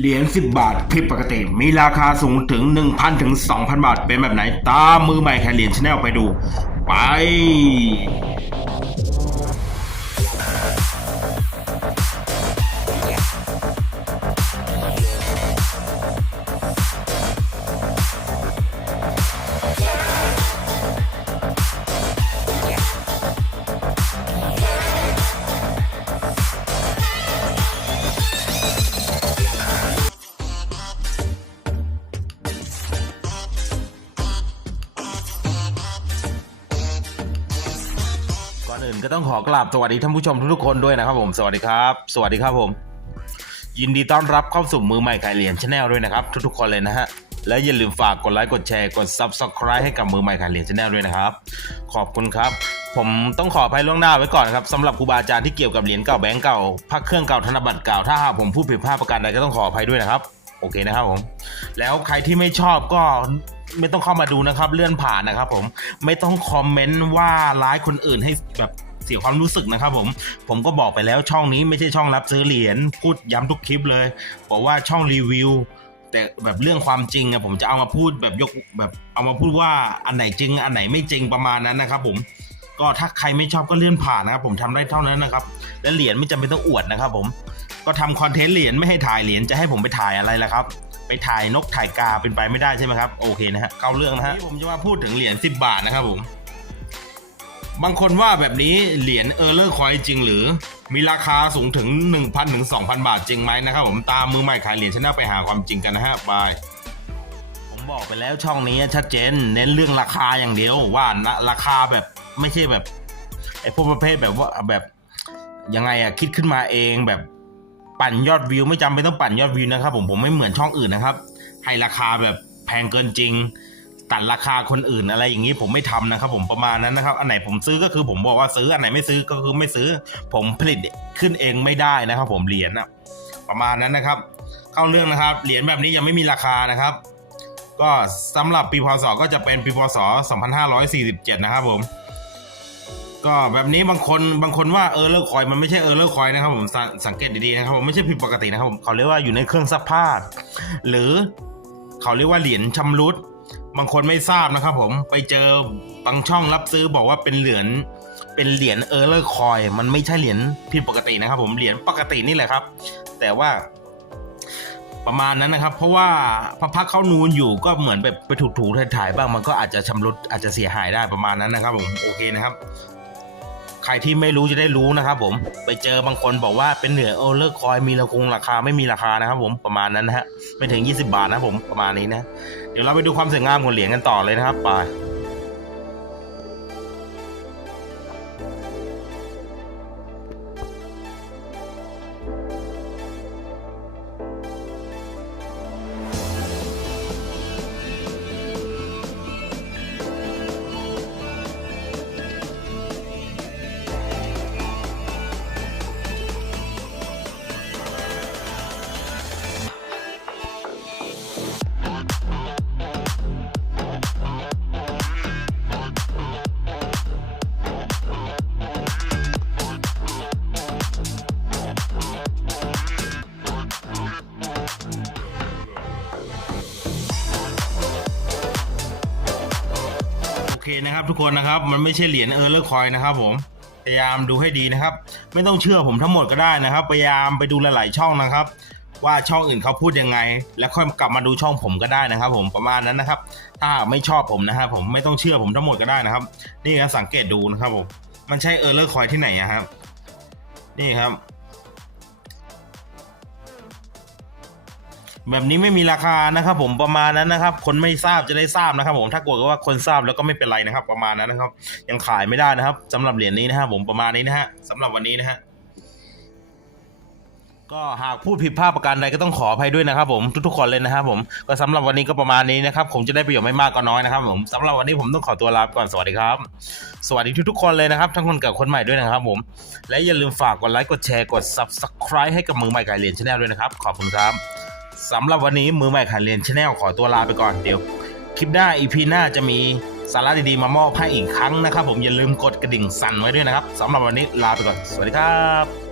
เหรียญ10 บาทผิดปกติ มีราคาสูงถึง 1,000 ถึง 2,000 บาท เป็นแบบไหน ตามมือใหม่แค่เหรียญชแนลไปดู ไป นอื่นก็ต้องขอกราบสวัสดีท่านผู้ชมทุกๆคนด้วยนะครับผมสวัสดีครับ สวัสดีครับผม ยินดีต้อนรับเข้าสู่มือใหม่ขายเหรียญชาแนลด้วยนะครับ ทุกๆคนเลยนะฮะและอย่าลืมฝากกดไลค์กดแชร์กด Subscribe ให้กับมือใหม่ขายเหรียญชาแนลด้วยนะครับ ขอบคุณครับ ผมต้องขออภัยล่วงหน้าไว้ก่อนครับสำหรับครูบาอาจารย์ที่เกี่ยวกับเหรียญเก่าแบงก์เก่าพักเครื่องเก่าธนบัตรเก่าถ้าหากผมพูดผิดพลาดประการใดก็ต้องขออภัยด้วยนะครับโอเคนะครับผม แล้วใครที่ไม่ชอบก็ไม่ต้องเข้ามาดูนะครับ เลื่อนผ่านนะครับผมไม่ต้องคอมเมนต์ว่าร้ายคนอื่นให้แบบ เสียความรู้สึกนะครับผม ผมก็บอกไปแล้วช่องนี้ไม่ใช่ช่องรับซื้อเหรียญพูดย้ำทุกคลิปเลย บอกว่าช่องรีวิวแต่แบบเรื่องความจริงอะผมจะเอามาพูดแบบยกแบบเอามาพูดว่าอันไหนจริง อันไหนไม่จริงประมาณนั้นนะครับ ผมก็ถ้าใครไม่ชอบก็เลื่อนผ่านนะครับผมทำได้เท่านั้นนะครับ และเหรียญไม่จำเป็นต้องอวดนะครับ ผมก็ทำคอนเทนต์เหรียญไม่ให้ถ่ายเหรียญจะให้ผมไปถ่ายอะไรล่ะครับ ไปถ่ายนกถ่ายกาเป็นไปไม่ได้ใช่ไหมครับโอเคนะฮะเข้าเรื่องนะฮะผมจะมาพูดถึงเหรียญ10 บาทนะครับผม บางคนว่าแบบนี้เหรียญเออร์เลอร์คอยจริงหรือ มีราคาสูงถึง 1,000ถึง2,000 บาทจริงไหมนะครับผมตามมือใหม่ขายเหรียญชนะไปหาความจริงกันนะฮะบายผมบอกไปแล้วช่องนี้ชัดเจน เน้นเรื่องราคาอย่างเดียวว่านะราคาแบบไม่ใช่แบบไอ้พวกประเภทแบบว่าแบบยังไงอะคิดขึ้นมาเองแบบปั่นยอดวิว ไม่จำเป็นต้องปั่นยอดวิวนะครับผมผมไม่เหมือนช่องอื่นนะครับ ให้ราคาแบบแพงเกินจริง ตัดราคาคนอื่นอะไรอย่างนี้ผมไม่ทำนะครับ ผมประมาณนั้นนะครับ อันไหนผมซื้อก็คือผมบอกว่าซื้ออันไหนไม่ซื้อก็คือไม่ซื้อ ผมผลิตขึ้นเองไม่ได้นะครับ ผมเหรียญอะประมาณนั้นนะครับ เข้าเรื่องนะครับ เหรียญแบบนี้ยังไม่มีราคานะครับ ก็สำหรับปีพศก็จะเป็นปีพศ 2547 นะครับผมก็แบบนี้บางคนบางคนว่าเออร์เลอร์คอยมันไม่ใช่เออร์เลอร์คอยนะครับผมสสังเกตดีๆนะครับผมไม่ใช่ผิดปกตินะครับผมเขาเรียกว่าอยู่ในเครื่องซักผ้าหรือเขาเรียกว่าเหรียญชำรุด บางคนไม่ทราบนะครับผมไปเจอบางช่องรับซื้อบอกว่าเป็นเหรียญเป็นเหรียญเออร์เลอร์คอยมันไม่ใช่เหรียญผิดปกตินะครับ ผมเหรียญปกตินี่แหละครับ แต่ว่าประมาณนั้นนะครับ เพราะว่าพระพักเขานูนอยู่ก็เหมือนแบบไปถูถูๆถ่ายๆบ้างมันก็อาจจะชำรุดอาจจะเสียหายได้ประมาณนั้นนะครับผมโอเคนะครับ ใครที่ไม่รู้จะได้รู้นะครับผมไปเจอบางคนบอกว่าเป็นเหนือโอเลอร์คอยมีราคงราคาไม่มีราคานะครับผมประมาณนั้นนะฮะไม่ถึง 20 บาทนะผมประมาณนี้นะ เดี๋ยวเราไปดูความสวยงามของเหรียญกันต่อเลยนะครับไป เคนะครับทุกคนนะครับมันไม่ใช่เหรียญเออร์เลอร์คอยนะครับผมพยายามดูให้ดีนะครับ ไม่ต้องเชื่อผมทั้งหมดก็ได้นะครับ พยายามไปดูหลายๆช่องนะครับ ว่าช่องอื่นเขาพูดยังไง แล้วค่อยกลับมาดูช่องผมก็ได้นะครับ ผมประมาณนั้นนะครับ ถ้าไม่ชอบผมนะครับผมไม่ต้องเชื่อผมทั้งหมดก็ได้นะครับ นี่ครับสังเกตดูนะครับผมมันใช่เออร์เลอร์คอยที่ไหนอะครับ นี่ครับ แบบนี้ไม่มีราคานะครับผมประมาณนั้นนะครับ คนไม่ทราบจะได้ทราบนะครับ ผมถ้ากลัวว่าคนทราบแล้วก็ไม่เป็นไรนะครับ ประมาณนั้นนะครับ ยังขายไม่ได้นะครับสำหรับเหรียญนี้นะครับผมประมาณนี้นะฮะสำหรับวันนี้นะฮะก็หากพูดผิดพลาดประการใดก็ต้องขออภัยด้วยนะครับผมทุกๆคนเลยนะครับผมก็สำหรับวันนี้ก็ประมาณนี้นะครับผมจะได้ประโยชน์ไม่มากก็น้อยนะครับผมสำหรับวันนี้ผมต้องขอตัวลาไปก่อนสวัสดีครับ สวัสดีทุกๆคนเลยนะครับ ทั้งคนเก่าคนใหม่ด้วยนะครับผมและอย่าลืมฝากกดไลค์กดแชร์กด subscribe ให้กับมือใหม่ไก่เหรียญชาแนลด้วยนะครับขอบคุณครับ สำหรับวันนี้มือใหม่ขันเรียนชาแนลขอตัวลาไปก่อนเดี๋ยว คลิปหน้าอีพีหน้าจะมีสาระดีๆมามอบให้อีกครั้งนะครับ ผมอย่าลืมกดกระดิ่งสั่นไว้ด้วยนะครับสำหรับวันนี้ลาไปก่อน สวัสดีครับ